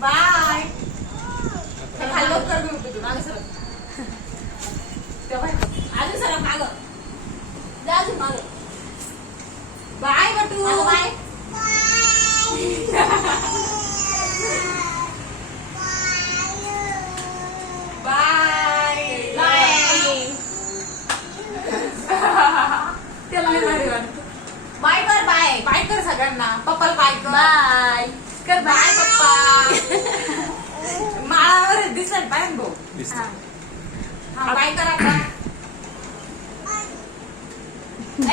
Bye. खाली लवकर घेऊ तू मागे सर. अजून सर मागं. जा अजून मागं. बाय बटू. बाय. बाय. बाय कर. बाय बाय कर सगळ्यांना. पप्पाला बाय कर. बाय कर. बाय पप्पा. माळावर दिसत बाय भाऊ. हा बाय कर आता.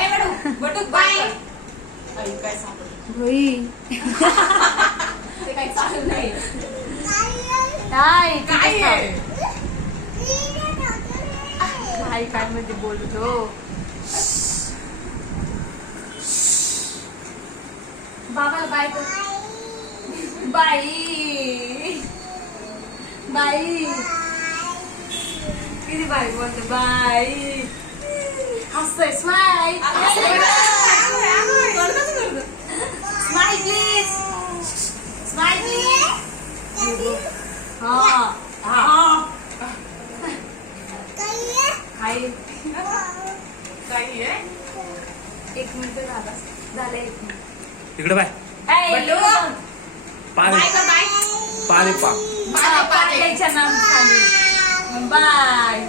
ए बटू बटू बाय. काय सांगतो ते काही चालू नाही. काय काय मध्ये बोलतो. बाबाला बाय कर. बाई बाई किती बाई बोलते. बाई हसतोय. Smile. Smile please. Smile please. हा हा हाय. काही आहे. 1 मिनिट झालं. 1 मिनिट. इकडे बाय. बटू पाणी बाय कर. बाय. पाणी पा पाणी द्यायचं नाम. बाय.